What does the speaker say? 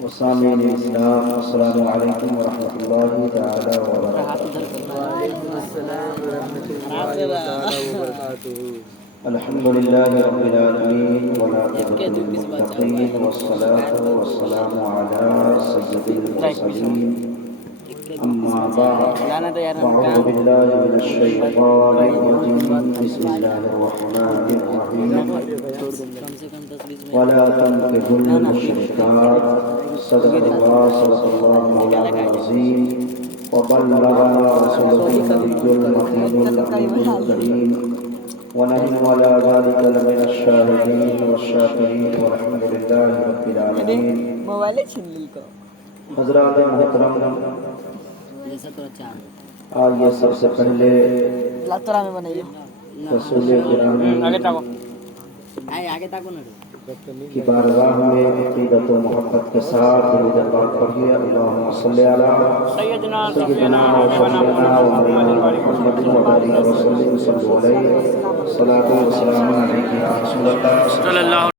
وسامعین اسلام، السلام علیکم ورحمۃ اللہ تعالی وبرکاتہ۔ وعلیکم السلام ورحمۃ اللہ تعالی وبرکاتہ۔ الحمد للہ رب العالمین والعاقبۃ للمتقین والصلاۃ والسلام علی سید المرسلین، اما بعد فاعوذ باللہ من الشیطان الرجیم، بسم اللہ الرحمن الرحیم۔ ولا تنكحوا المشركات، صدق الله مولانا العظيم وبلغنا رسوله النبي المكين الأمين الكريم، ونحن على ذلك لمن الشاهدين والشاكرين والحمد لله رب العالمين۔ حضرات محترم، آئیے سب سے پہلے رسول گرامی کی بارگاہ میں عقیدت و محبت کے ساتھ درود پاک پڑھیے۔ اللہم صلی علی سیدنا و شفیعنا و مولانا محمد و بارک وسلم، صلی اللہ علیہ وسلم، صلاۃ و سلام علیک یا رسول اللہ۔